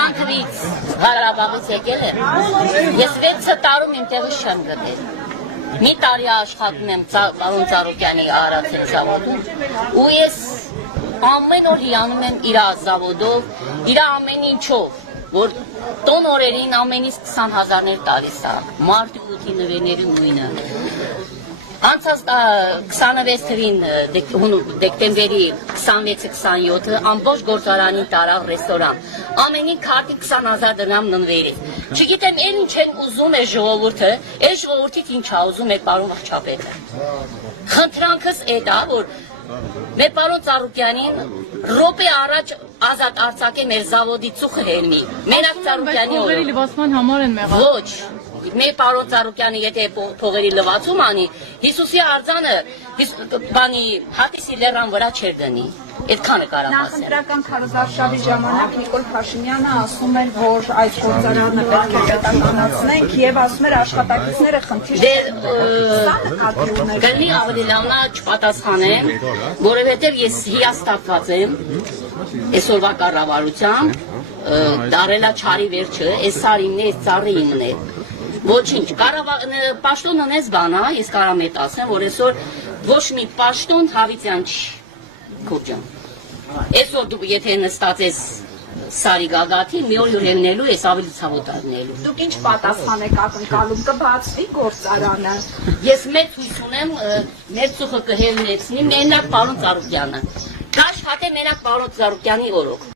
Խանքվից Ղարաբաղից եկել եմ, ես 6 տարում իմ տեղից չեմ գտել։ Մի տարի աշխատում եմ պարոն Ծառուկյանի Արարատի զավոդում, ու ես ամեն օր հիանում եմ իր զավոդով, իր ամեն ինչով, որ տոն օրերին ամենից 20,000-ներ տալիս է, մարտի 8-ի նվերների նույնը։ Անցած 26 թվին դեկտեմբերի 26-27-ը ամբողջ գործարանին տարավ ռեստորան, ամենին քարտի 20,000 դրամ նվերի։ Չգիտեմ, էլ ինչ են ուզում է ժողովուրդը, էլ ժողովրդից ինչ է ուզում է պարոն վարչապետը։ Խնդրանքս էդ է, որ մեր պարոն Ծառուկյանին րոպե առաջ ազատ արձակե մեր զավոդի ծուխը հելնի։ Մենակ Ծառուկյանի օրը։ Լվացման համար են մեղա։ Ոչ։ Մեր պարոն Ծառուկյանը եթե փողերի լվացում անի, Հիսուսի արձանը բանի հատիսի լեռան վրա չեր դնի։ Այդքանը կարող ասեմ։ Նախընտրական քարոզարշավի ժամանակ Նիկոլ Փաշինյանը ասում էր, որ այս գործարանը պետք է պետականացնենք եւ ասում էր աշխատակիցները խնդիր չկան։ Գնի ավելի լավն է չպատասխանեմ, որովհետեւ ես հիասթափված եմ այսօրվա կառավարությամբ, դարելա չարի վերջը, այս սարինն է, այս ծառի իմն է։ Ոչինչ, պաշտոն ունես բան, ես կարամ էդ ասեմ, որ այսօր ոչ մի պաշտոն հավիտյան չի, քորջան։ Այսօր դու եթե նստած ես սարի գագաթի, մի օր հելնելու ես ավելի ցավոտ արնելու։ Դուք ինչ պատասխան եք ակնկալում, կբացվի գործարանը։ Ես մեծ հույս ունեմ, մեր ծուխը կհելնեցնի մենակ պարոն Ծառուկյանը։ Կաշխատե մենակ պարոն Ծառուկյանի օրոք։